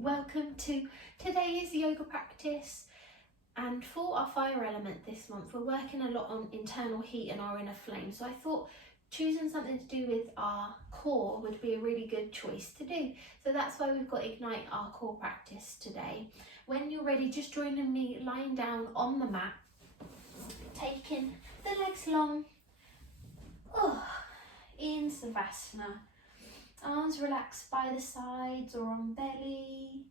Welcome to today's yoga practice, and for our fire element this month we're working a lot on internal heat and our inner flame, so I thought choosing something to do with our core would be a really good choice to do. So that's why we've got Ignite Our Core practice today. When you're ready, just joining me lying down on the mat, taking the legs long, in Savasana. Arms relaxed by the sides or on belly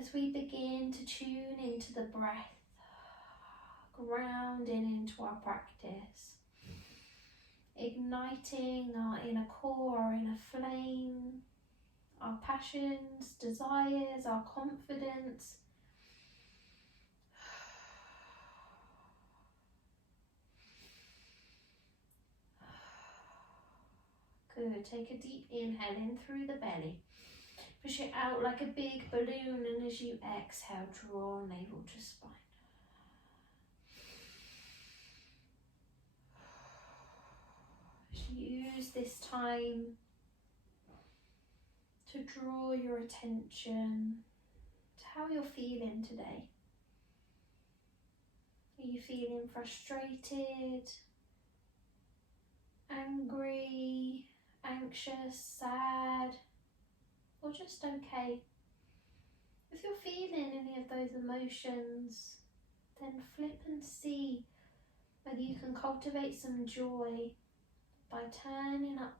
as we begin to tune into the breath, grounding into our practice, igniting our inner core, our inner flame, our passions, desires, our confidence. Good. Take a deep inhale in through the belly. Push it out like a big balloon, and as you exhale, draw navel to spine. Use this time to draw your attention to how you're feeling today. Are you feeling frustrated, angry, anxious, sad, or just okay? If you're feeling any of those emotions, then flip and see whether you can cultivate some joy by turning up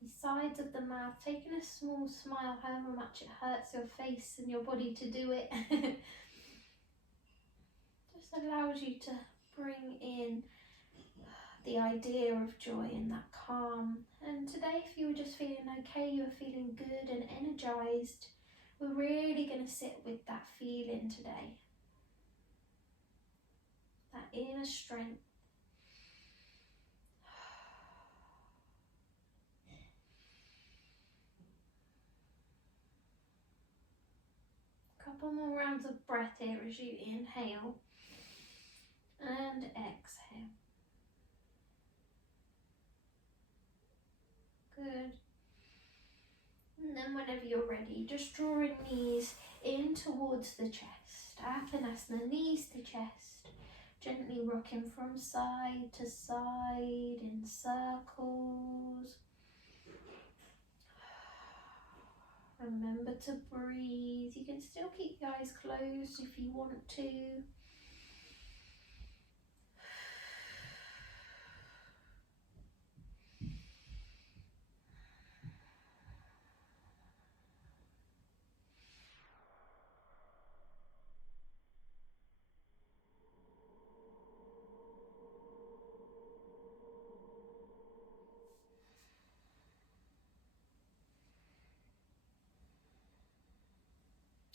the sides of the mouth, taking a small smile, however much it hurts your face and your body to do it. Just allows you to bring in the idea of joy and that calm. And today, if you were just feeling okay, you were feeling good and energized, we're really going to sit with that feeling today. That inner strength. Couple more rounds of breath here as you inhale and exhale. Good. And then whenever you're ready, just drawing knees in towards the chest. Akanasana, knees to chest. Gently rocking from side to side in circles. Remember to breathe. You can still keep your eyes closed if you want to.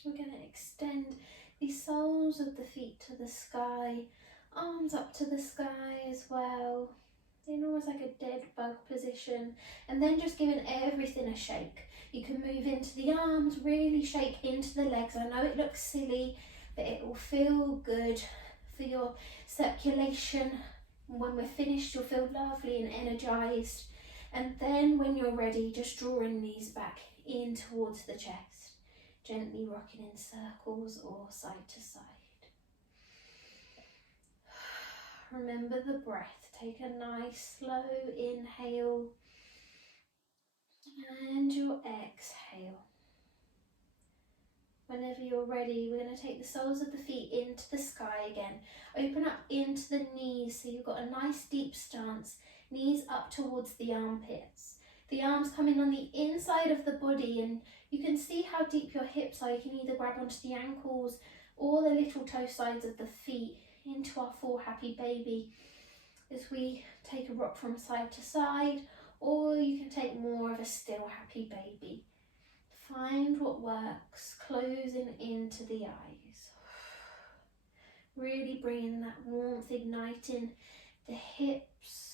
We're going to extend the soles of the feet to the sky, arms up to the sky as well, in almost like a dead bug position, and then just giving everything a shake. You can move into the arms, really shake into the legs. I know it looks silly, but it will feel good for your circulation. When we're finished, you'll feel lovely and energized. And then when you're ready, just drawing knees back in towards the chest, gently rocking in circles or side to side. Remember the breath. Take a nice slow inhale and your exhale. Whenever you're ready, we're going to take the soles of the feet into the sky again. Open up into the knees so you've got a nice deep stance. Knees up towards the armpits. The arms coming on the inside of the body, and you can see how deep your hips are. You can either grab onto the ankles or the little toe sides of the feet into our full happy baby as we take a rock from side to side, or you can take more of a still happy baby. Find what works, closing into the eyes. Really bringing that warmth, igniting the hips.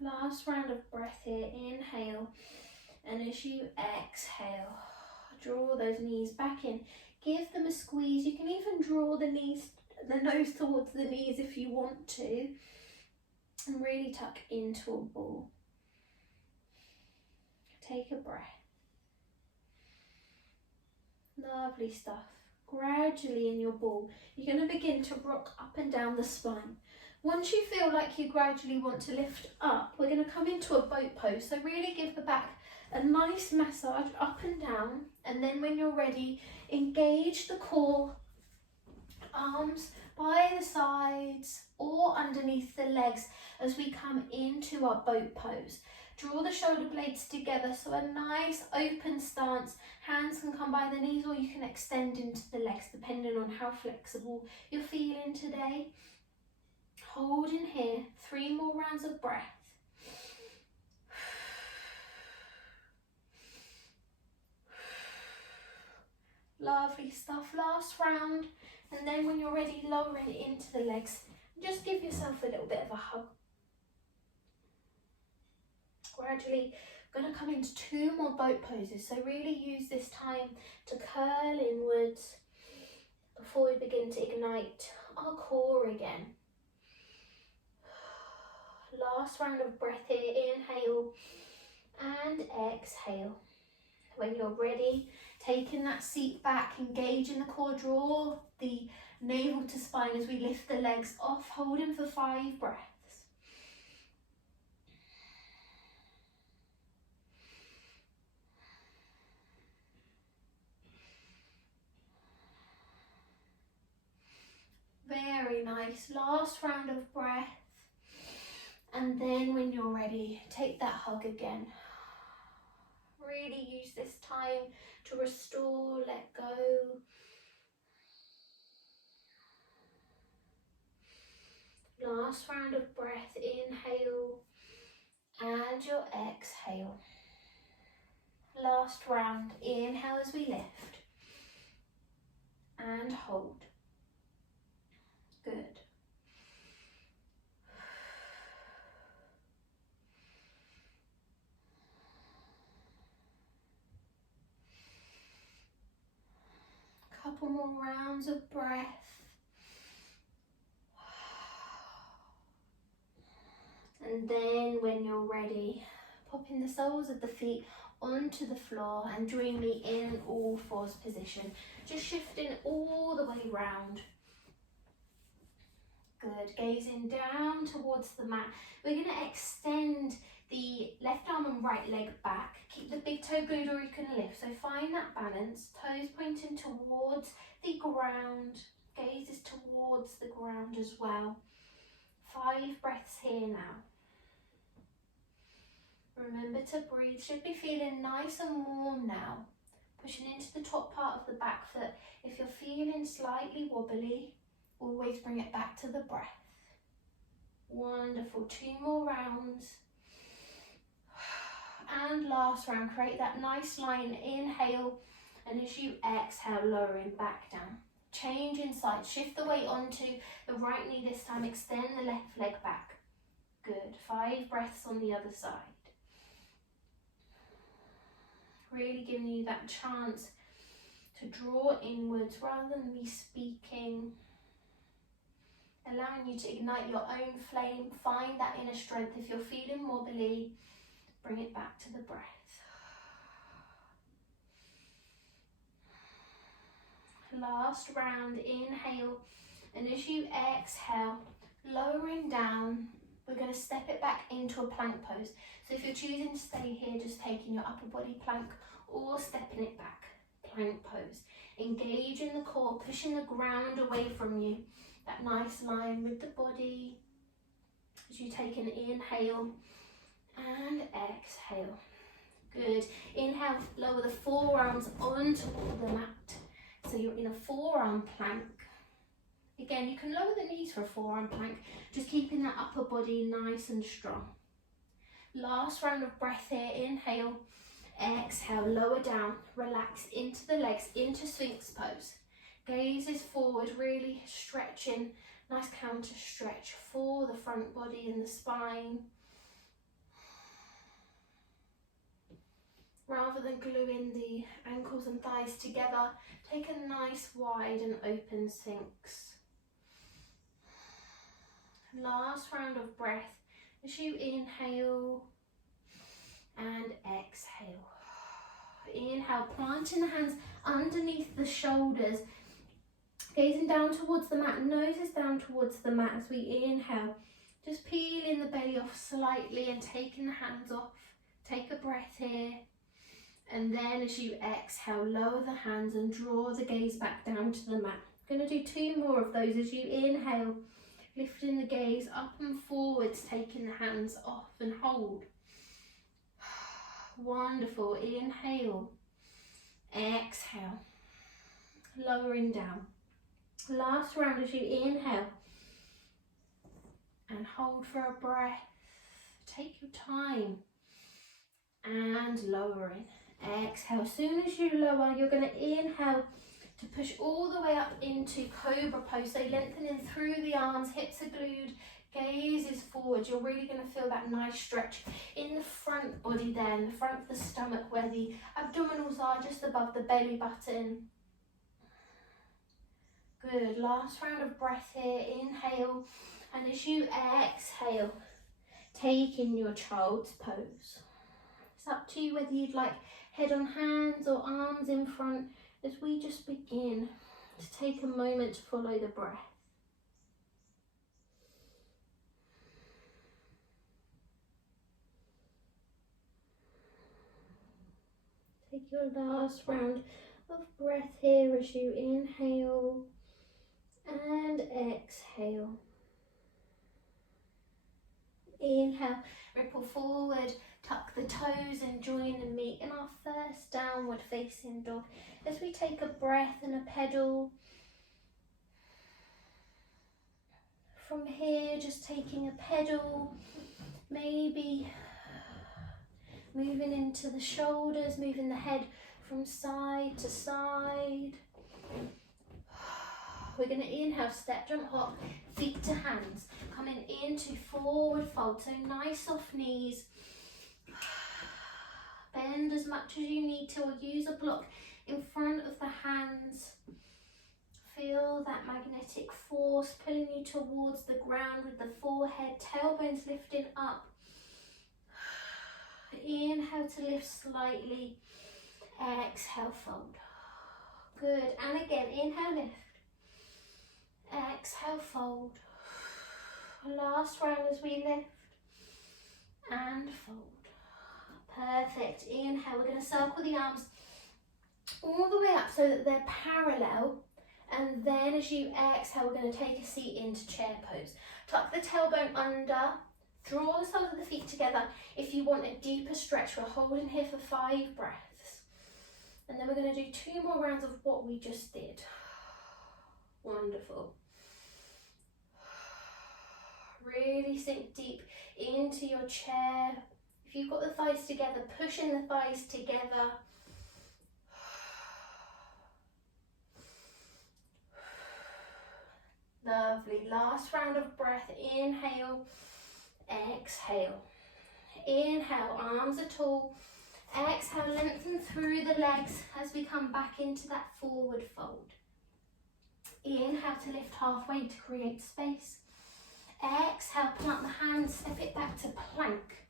Last round of breath here. Inhale And as you exhale, draw those knees back in. Give them a squeeze. You can even draw the nose towards the knees if you want to. And really tuck into a ball. Take a breath. Lovely stuff. Gradually in your ball, you're going to begin to rock up and down the spine. Once you feel like you gradually want to lift up, we're going to come into a boat pose. So really give the back a nice massage up and down. And then when you're ready, engage the core, arms by the sides or underneath the legs as we come into our boat pose. Draw the shoulder blades together, so a nice open stance. Hands can come by the knees or you can extend into the legs depending on how flexible you're feeling today. Hold in here, 3 more rounds of breath. Lovely stuff, last round. And then when you're ready, lowering it into the legs. Just give yourself a little bit of a hug. Gradually, I'm going to come into 2 more boat poses. So really use this time to curl inwards before we begin to ignite our core again. Last round of breath here. Inhale and exhale. When you're ready, taking that seat back, engaging the core, draw the navel to spine as we lift the legs off, holding for 5 breaths. Very nice. Last round of breath. And then when you're ready, take that hug again. Really use this time to restore, let go. Last round of breath. Inhale and your exhale. Last round. Inhale as we lift and hold. Good. Couple more rounds of breath. And then when you're ready, popping the soles of the feet onto the floor and join me in all fours position. Just shifting all the way round. Good. Gazing down towards the mat. We're going to extend the left arm and right leg back. Keep the big toe glued or you can lift. So find that balance. Toes pointing towards the ground. Gaze is towards the ground as well. 5 breaths here now. Remember to breathe. Should be feeling nice and warm now. Pushing into the top part of the back foot. If you're feeling slightly wobbly, always bring it back to the breath. Wonderful. 2 more rounds. And last round, create that nice line. Inhale, and as you exhale, lowering back down. Change inside. Shift the weight onto the right knee this time. Extend the left leg back. Good. 5 breaths on the other side. Really giving you that chance to draw inwards rather than me speaking. Allowing you to ignite your own flame. Find that inner strength. If you're feeling wobbly, bring it back to the breath. Last round. Inhale, and as you exhale, lowering down, we're going to step it back into a plank pose. So if you're choosing to stay here, just taking your upper body plank or stepping it back, plank pose. Engaging the core, pushing the ground away from you. That nice line with the body as you take an inhale and exhale. Good. Inhale, lower the forearms onto the mat. So you're in a forearm plank. Again, you can lower the knees for a forearm plank, just keeping that upper body nice and strong. Last round of breath here. Inhale, exhale, lower down, relax into the legs, into Sphinx pose. Gaze is forward, really stretching. Nice counter stretch for the front body and the spine. Rather than gluing the ankles and thighs together, take a nice wide and open Sphinx. Last round of breath as you inhale and exhale. Inhale, planting the hands underneath the shoulders, gazing down towards the mat, nose is down towards the mat as we inhale. Just peeling the belly off slightly and taking the hands off. Take a breath here. And then as you exhale, lower the hands and draw the gaze back down to the mat. I'm going to do 2 more of those as you inhale, lifting the gaze up and forwards, taking the hands off and hold. Wonderful. Inhale, exhale, lowering down. Last round as you inhale and hold for a breath. Take your time and lowering. Exhale. As soon as you lower, you're going to inhale to push all the way up into Cobra pose. So lengthening through the arms, hips are glued, gaze is forward. You're really going to feel that nice stretch in the front body there, in the front of the stomach where the abdominals are, just above the belly button. Good. Last round of breath here. Inhale. And as you exhale, take in your child's pose. It's up to you whether you'd like head on hands or arms in front as we just begin to take a moment to follow the breath. Take your last round of breath here as you inhale and exhale. Inhale, ripple forward, tuck the toes and join the meat in our first downward facing dog as we take a breath and a pedal. From here, just taking a pedal, maybe moving into the shoulders, moving the head from side to side. We're going to inhale, step, jump, hop, feet to hands. Coming into forward fold, so nice soft knees. Bend as much as you need to, or use a block in front of the hands. Feel that magnetic force pulling you towards the ground with the forehead, tailbones lifting up. Inhale to lift slightly, exhale, fold. Good, and again, inhale, lift. Exhale, fold. Last round as we lift and fold. Perfect. Inhale, we're going to circle the arms all the way up so that they're parallel, and then as you exhale, we're going to take a seat into chair pose. Tuck the tailbone under, draw the soles of the feet together. If you want a deeper stretch, we're holding here for 5 breaths, and then we're going to do 2 more rounds of what we just did. Wonderful. Really sink deep into your chair. If you've got the thighs together, pushing the thighs together. Lovely. Last round of breath. Inhale, exhale. Inhale, arms are tall. Exhale, lengthen through the legs as we come back into that forward fold. Inhale to lift halfway to create space. Exhale, plant the hands, step it back to plank.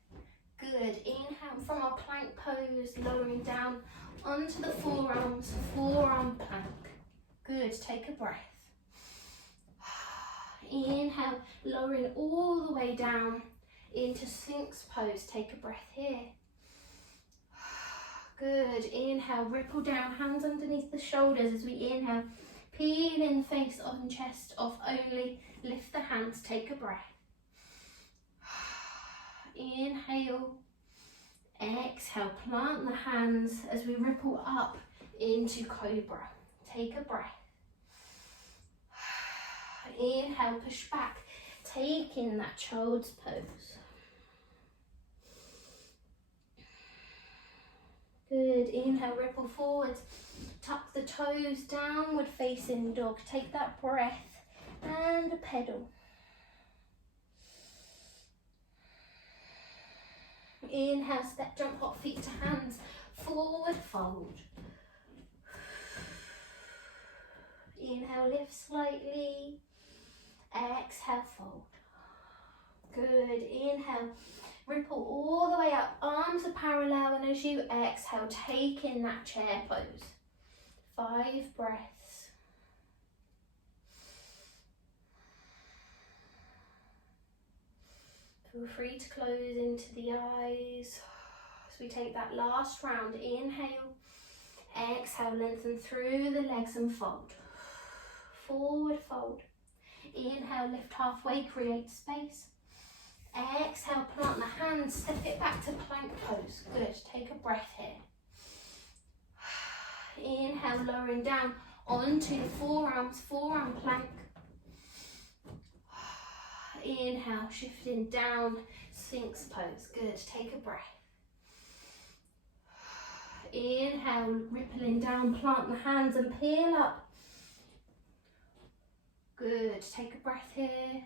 Good. Inhale from our plank pose, lowering down onto the forearms, forearm plank. Good. Take a breath. Inhale, lowering all the way down into Sphinx pose. Take a breath here. Good. Inhale, ripple down, hands underneath the shoulders as we inhale. Peeling face on chest off only. Lift the hands, take a breath. Inhale, exhale, plant the hands as we ripple up into Cobra. Take a breath. Inhale, push back, taking that child's pose. Good. Inhale, ripple forwards, tuck the toes, downward facing dog. Take that breath and a pedal. Inhale, step, jump, hop, feet to hands, Forward fold. Inhale, lift slightly. Exhale, fold. Good. Inhale, ripple all the way up. Arms are parallel, and as you exhale, take in that chair pose. 5 breaths. Feel free to close into the eyes as we take that last round. Inhale, exhale, lengthen through the legs and fold. Forward fold. Inhale, lift halfway, create space. Exhale, plant the hands, step it back to plank pose. Good, take a breath here. Inhale, lowering down onto the forearms, forearm plank. Inhale, shifting down, Sphinx pose. Good, take a breath. Inhale, rippling down, plant the hands and peel up. Good, take a breath here.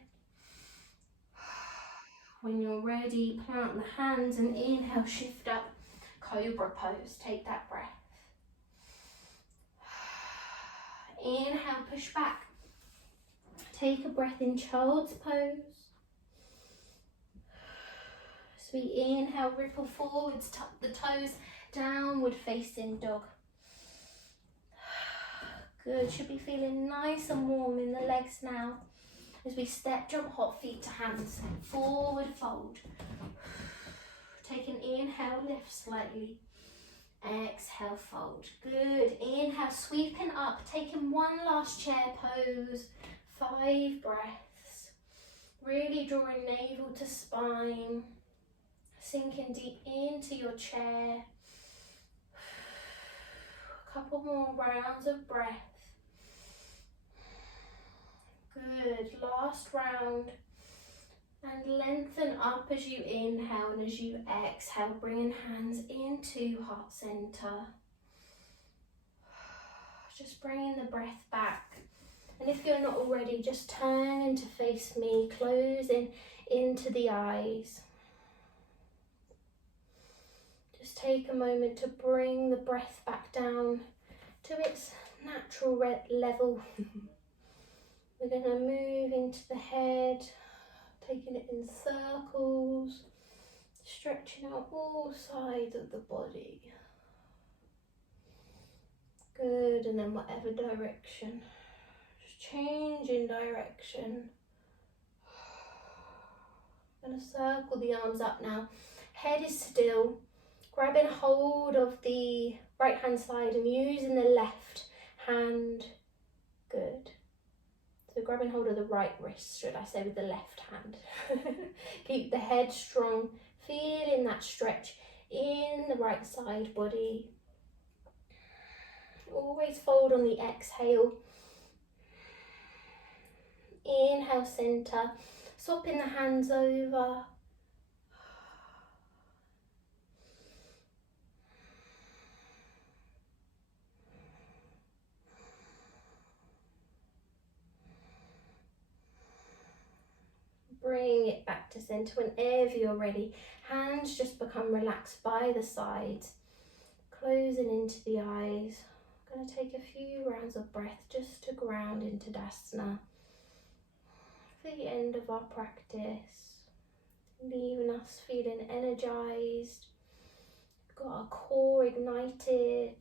When you're ready, plant the hands and inhale, shift up, cobra pose. Take that breath. Inhale, push back. Take a breath in child's pose. As we inhale, ripple forwards, tuck the toes, downward facing dog. Good, should be feeling nice and warm in the legs now. As we step, jump hot, feet to hands, forward fold. Take an inhale, lift slightly. Exhale, fold. Good, inhale, sweeping up, taking one last chair pose. 5 breaths. Really drawing navel to spine. Sinking deep into your chair. A couple more rounds of breath. Good, last round. And lengthen up as you inhale and as you exhale, bringing hands into heart center. Just bringing the breath back. And if you're not already, just turn in to face me, closing into the eyes. Just take a moment to bring the breath back down to its natural level. We're going to move into the head, taking it in circles, stretching out all sides of the body. Good, and then whatever direction. Just changing direction. I'm going to circle the arms up now. Head is still. Grabbing hold of the right hand side and using the left hand. Good. So grabbing hold of the right wrist, should I say, with the left hand. Keep the head strong, feeling that stretch in the right side body. Always fold on the exhale. Inhale, center. Swapping the hands over. Bring it back to center whenever you're ready. Hands just become relaxed by the sides. Closing into the eyes. I'm going to take a few rounds of breath just to ground into Tadasana. For the end of our practice. Leaving us feeling energized. Got our core ignited.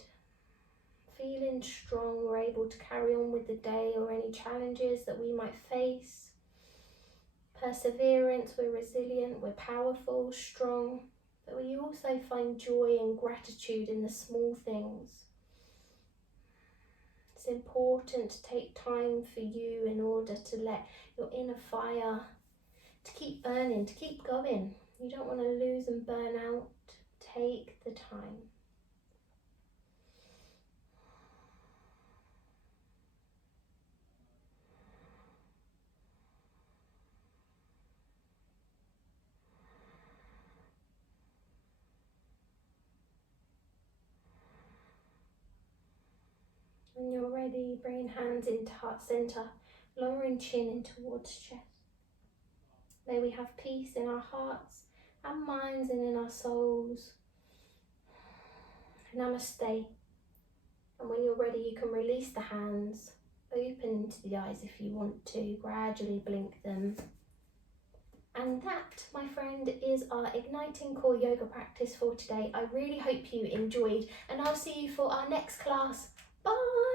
Feeling strong. We're able to carry on with the day or any challenges that we might face. Perseverance, we're resilient, we're powerful, strong, but we also find joy and gratitude in the small things. It's important to take time for you in order to let your inner fire to keep burning, to keep going. You don't want to lose and burn out. Take the time. When you're ready, bring hands into heart center, lowering chin in towards chest. May we have peace in our hearts and minds and in our souls. Namaste. And when you're ready, you can release the hands, open into the eyes if you want to, gradually blink them. And that, my friend, is our Igniting Core Yoga practice for today. I really hope you enjoyed, and I'll see you for our next class. Bye!